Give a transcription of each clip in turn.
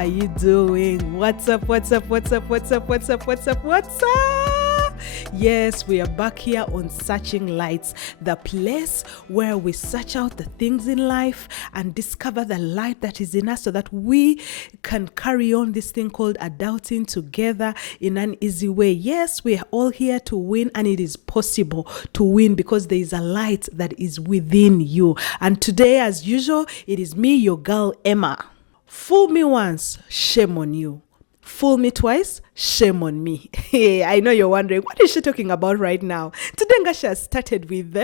are you doing? What's up? Yes, we are back here on Searching Lights, the place where we search out the things in life and discover the light that is in us so that we can carry on this thing called adulting together in an easy way. Yes, we are all here to win, and it is possible to win because there is a light that is within you. And today, as usual, it is me, your girl, Emma. Fool me once, shame on you. Fool me twice, shame on me. Hey, I know you're wondering, what is she talking about right now? Today, Ngasha has started with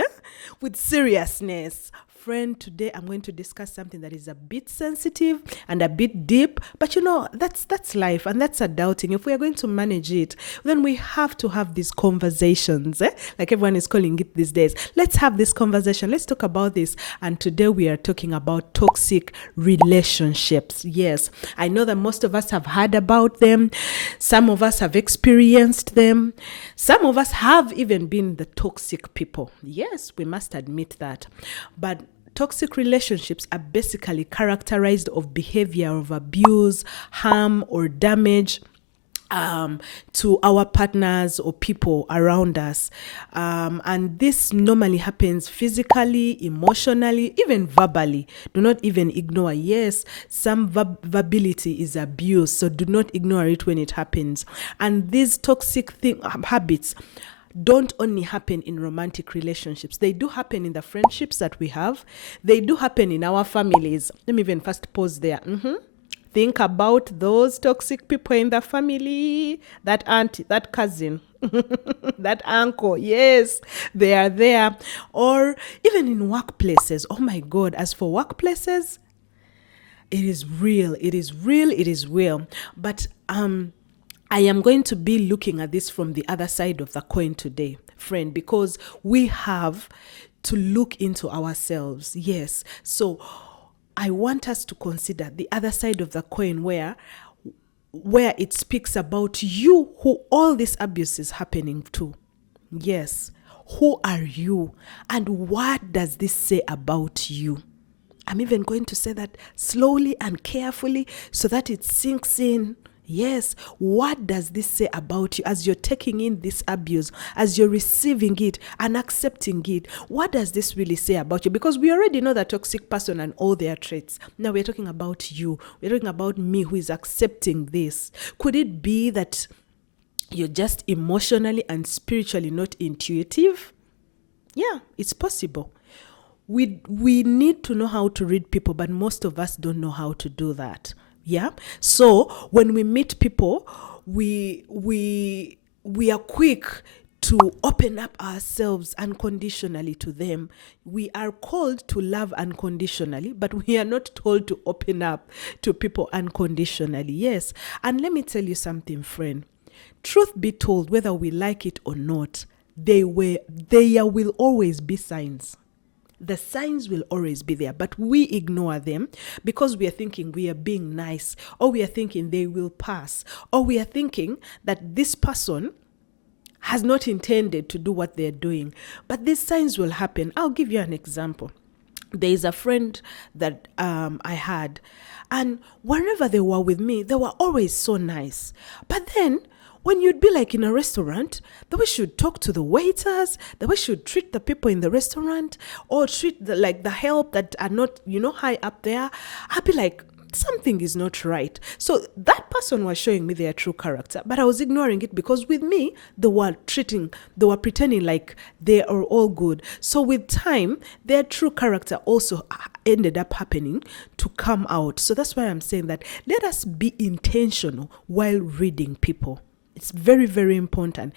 seriousness. Friend, today I'm going to discuss something that is a bit sensitive and a bit deep, but that's life and that's adulting. If we are going to manage it, then we have to have these conversations, like everyone is calling it these days. Let's have this conversation. Let's talk about this. And today we are talking about toxic relationships. Yes, I know that most of us have heard about them. Some of us have experienced them. Some of us have even been the toxic people. Yes, we must admit that. But toxic relationships are basically characterized of behavior of abuse, harm, or damage to our partners or people around us. And this normally happens physically, emotionally, even verbally. Do not even ignore. Yes, some verbality is abuse, so do not ignore it when it happens. And these toxic habits don't only happen in romantic relationships. They do happen in the friendships that we have. They do happen in our families. Let me even first pause there. Think about those toxic people in the family. That auntie, that cousin, that uncle. Yes, they are there. Or even in workplaces. Oh my God, as for workplaces, it is real. It is real. It is real. But I am going to be looking at this from the other side of the coin today, friend, because we have to look into ourselves. Yes. So I want us to consider the other side of the coin where it speaks about you, who all this abuse is happening to. Yes. Who are you? And what does this say about you? I'm even going to say that slowly and carefully so that it sinks in. Yes, what does this say about you as you're taking in this abuse, as you're receiving it and accepting it? What does this really say about you? Because we already know the toxic person and all their traits. Now we're talking about you. We're talking about me who is accepting this. Could it be that you're just emotionally and spiritually not intuitive? Yeah, it's possible. We need to know how to read people, but most of us don't know how to do that. Yeah. So when we meet people, we are quick to open up ourselves unconditionally to them. We are called to love unconditionally, but we are not told to open up to people unconditionally. Yes. And let me tell you something, friend. Truth be told, whether we like it or not, there will always be signs. The signs will always be there, but we ignore them because we are thinking we are being nice, or we are thinking they will pass, or we are thinking that this person has not intended to do what they're doing. But these signs will happen. I'll give you an example. There is a friend that I had, and wherever they were with me, they were always so nice. But then when you'd be like in a restaurant, the way she should talk to the waiters, the way she should treat the people in the restaurant, or treat the help that are not, high up there, I'd be like, something is not right. So that person was showing me their true character, but I was ignoring it because with me, they were pretending like they are all good. So with time, their true character also ended up happening to come out. So that's why I'm saying that let us be intentional while reading people. It's very, very important.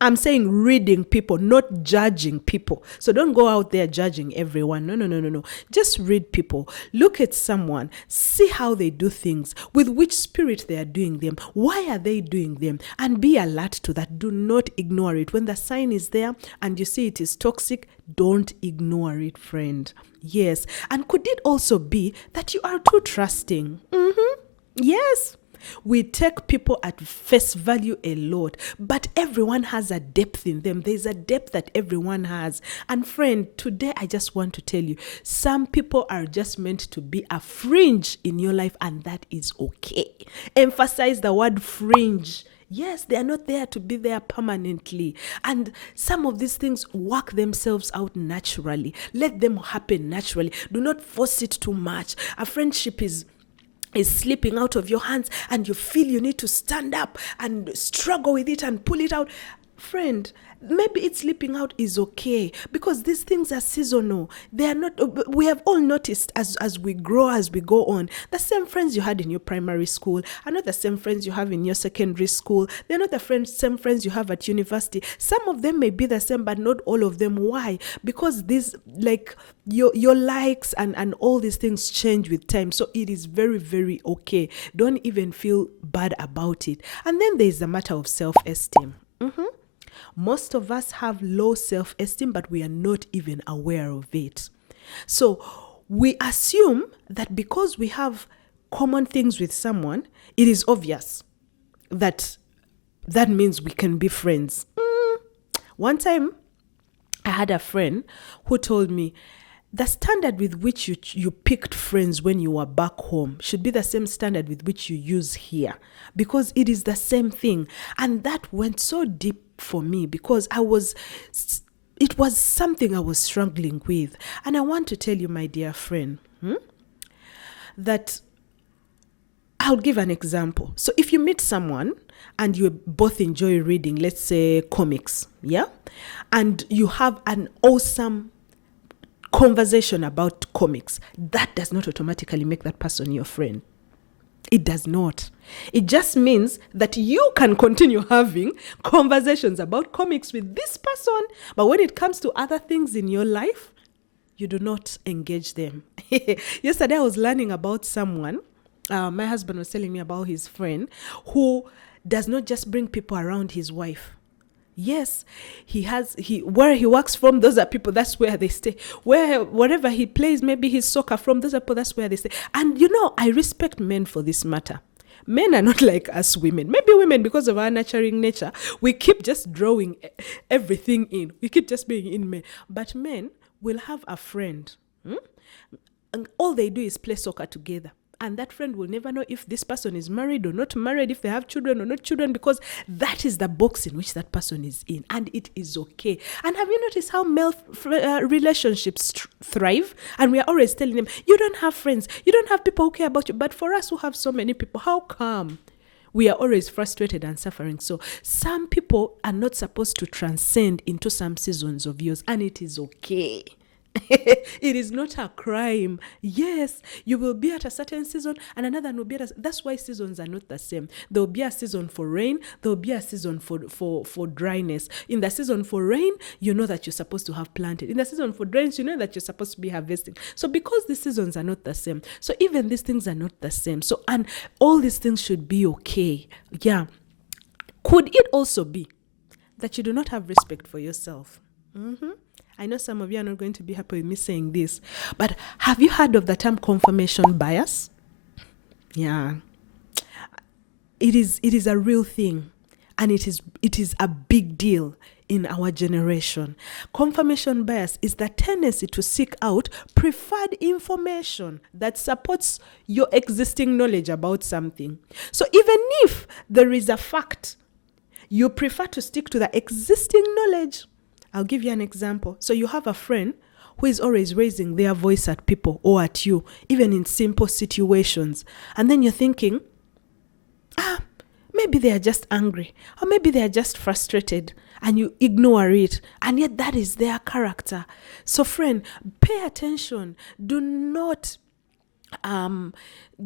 I'm saying reading people, not judging people. So don't go out there judging everyone. No. Just read people. Look at someone. See how they do things, with which spirit they are doing them. Why are they doing them? And be alert to that. Do not ignore it. When the sign is there and you see it is toxic, don't ignore it, friend. Yes. And could it also be that you are too trusting? Yes. We take people at face value a lot, but everyone has a depth in them. There's a depth that everyone has. And friend, today I just want to tell you, some people are just meant to be a fringe in your life, and that is okay. Emphasize the word fringe. Yes, they are not there to be there permanently. And some of these things work themselves out naturally. Let them happen naturally. Do not force it too much. A friendship is slipping out of your hands and you feel you need to stand up and struggle with it and pull it out. Friend, maybe it's slipping out is okay, because these things are seasonal. They are not, we have all noticed as we grow, as we go on, the same friends you had in your primary school are not the same friends you have in your secondary school. They're not the same friends you have at university. Some of them may be the same, but not all of them. Why? Because these, like, your likes and all these things change with time. So it is very, very okay. Don't even feel bad about it. And then there's the matter of self-esteem. Most of us have low self-esteem, but we are not even aware of it. So we assume that because we have common things with someone, it is obvious that that means we can be friends. One time, I had a friend who told me, the standard with which you picked friends when you were back home should be the same standard with which you use here, because it is the same thing. And that went so deep for me, because it was something I was struggling with. And I want to tell you, my dear friend, that I'll give an example. So if you meet someone and you both enjoy reading, let's say comics, yeah, and you have an awesome conversation about comics, that does not automatically make that person your friend. It does not. It just means that you can continue having conversations about comics with this person, but when it comes to other things in your life, you do not engage them. Yesterday I was learning about someone. My husband was telling me about his friend who does not just bring people around his wife. Yes, where he works from, those are people, that's where they stay. Wherever he plays, maybe his soccer from, those are people, that's where they stay. And I respect men for this matter. Men are not like us women. Maybe women, because of our nurturing nature, we keep just drawing everything in. We keep just being in men. But men will have a friend, and all they do is play soccer together. And that friend will never know if this person is married or not married, if they have children or not children, because that is the box in which that person is in, and it is okay. And have you noticed how male relationships thrive? And we are always telling them, you don't have friends, you don't have people who care about you. But for us who have so many people, how come we are always frustrated and suffering? So some people are not supposed to transcend into some seasons of yours, and it is okay. It is not a crime. Yes, you will be at a certain season and another will be at that's why seasons are not the same. There will be a season for rain, there will be a season for dryness. In the season for rain, you know that you're supposed to have planted. In the season for dryness, you know that you're supposed to be harvesting. So because the seasons are not the same, so even these things are not the same. So, and all these things should be okay. Yeah. Could it also be that you do not have respect for yourself? I know some of you are not going to be happy with me saying this, but have you heard of the term confirmation bias? Yeah. It is a real thing, and it is a big deal in our generation. Confirmation bias is the tendency to seek out preferred information that supports your existing knowledge about something. So even if there is a fact, you prefer to stick to the existing knowledge. I'll give you an example. So you have a friend who is always raising their voice at people or at you, even in simple situations. And then you're thinking, maybe they are just angry, or maybe they are just frustrated, and you ignore it. And yet that is their character. So friend, pay attention. Do not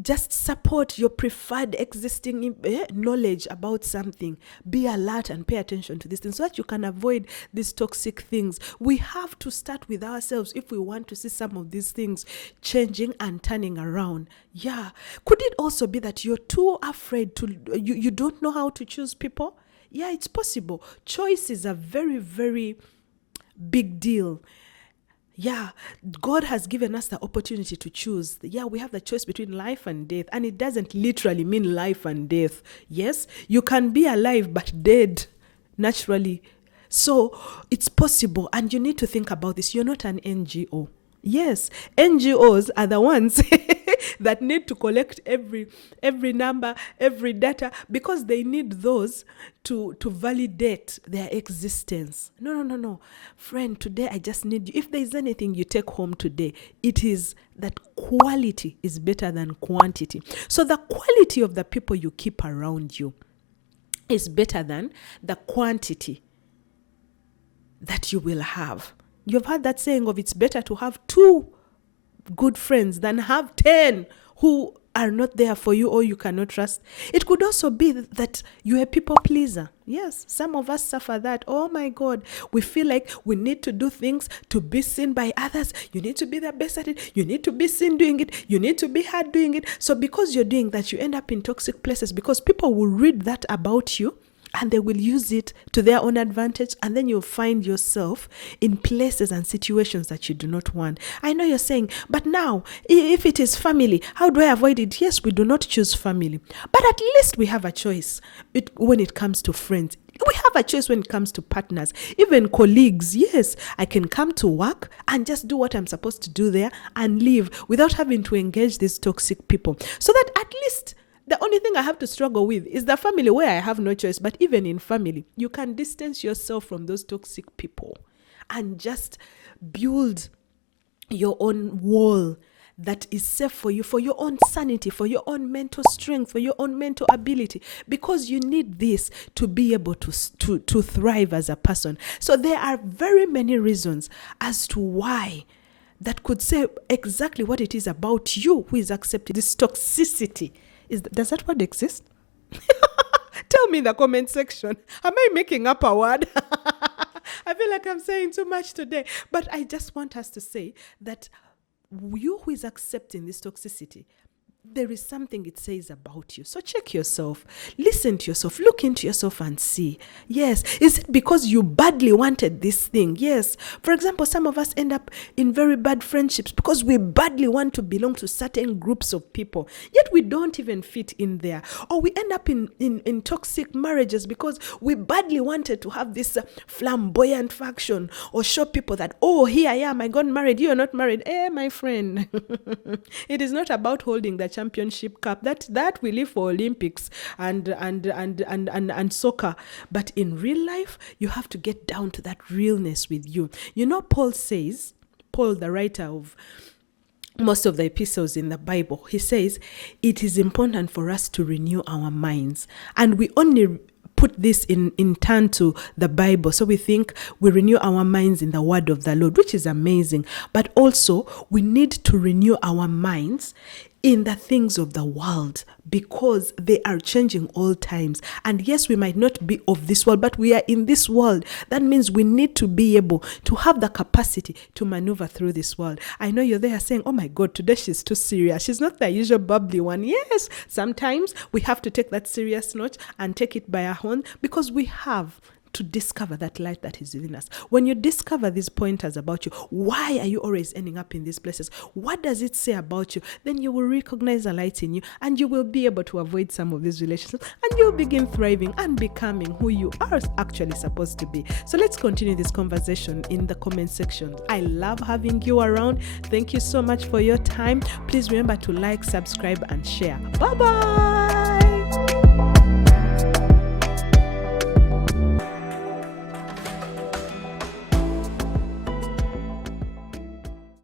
just support your preferred existing knowledge about something. Be alert and pay attention to these things so that you can avoid these toxic things. We have to start with ourselves if we want to see some of these things changing and turning around. Yeah. Could it also be that you're too afraid to, you don't know how to choose people? Yeah, it's possible. Choice is a very, very big deal. Yeah, God has given us the opportunity to choose. Yeah, we have the choice between life and death, and it doesn't literally mean life and death. Yes, you can be alive but dead naturally. So it's possible, and you need to think about this. You're not an NGO. Yes, NGOs are the ones that need to collect every number, every data, because they need those to validate their existence. No. Friend, today I just need you. If there is anything you take home today, it is that quality is better than quantity. So the quality of the people you keep around you is better than the quantity that you will have. You've heard that saying of it's better to have 2 good friends than have 10 who are not there for you or you cannot trust. It could also be that you're a people pleaser. Yes, some of us suffer that. Oh my God, we feel like we need to do things to be seen by others. You need to be the best at it. You need to be seen doing it. You need to be heard doing it. So because you're doing that, you end up in toxic places because people will read that about you and they will use it to their own advantage, and then you'll find yourself in places and situations that you do not want. I know you're saying, but now, if it is family, how do I avoid it? Yes, we do not choose family, but at least we have a choice when it comes to friends. We have a choice when it comes to partners, even colleagues. Yes, I can come to work and just do what I'm supposed to do there and leave without having to engage these toxic people. So that at least the only thing I have to struggle with is the family where I have no choice. But even in family, you can distance yourself from those toxic people and just build your own wall that is safe for you, for your own sanity, for your own mental strength, for your own mental ability, because you need this to be able to thrive as a person. So there are very many reasons as to why that could say exactly what it is about you who is accepting this toxicity. Does that word exist? Tell me in the comment section. Am I making up a word? I feel like I'm saying too much today. But I just want us to say that you who is accepting this toxicity, there is something it says about you. So check yourself, listen to yourself, look into yourself and see. Yes, is it because you badly wanted this thing? Yes. For example, some of us end up in very bad friendships because we badly want to belong to certain groups of people, yet we don't even fit in there. Or we end up in toxic marriages because we badly wanted to have this flamboyant faction or show people that, oh, here I am, I got married, you're not married. My friend, it is not about holding the championship cup. That we live for Olympics and soccer. But in real life, you have to get down to that realness with you. You know, Paul, the writer of most of the epistles in the Bible, he says it is important for us to renew our minds. And we only put this in turn to the Bible. So we think we renew our minds in the word of the Lord, which is amazing. But also we need to renew our minds in the things of the world, because they are changing all times. And yes, we might not be of this world, but we are in this world. That means we need to be able to have the capacity to maneuver through this world. I know you're there saying, oh my God, today she's too serious. She's not the usual bubbly one. Yes, sometimes we have to take that serious note and take it by our own, because we have to discover that light that is within us. When you discover these pointers about you, why are you always ending up in these places? What does it say about you? Then you will recognize the light in you, and you will be able to avoid some of these relationships, and you'll begin thriving and becoming who you are actually supposed to be. So let's continue this conversation in the comment section. I love having you around. Thank you so much for your time. Please remember to like, subscribe, and share. Bye-bye.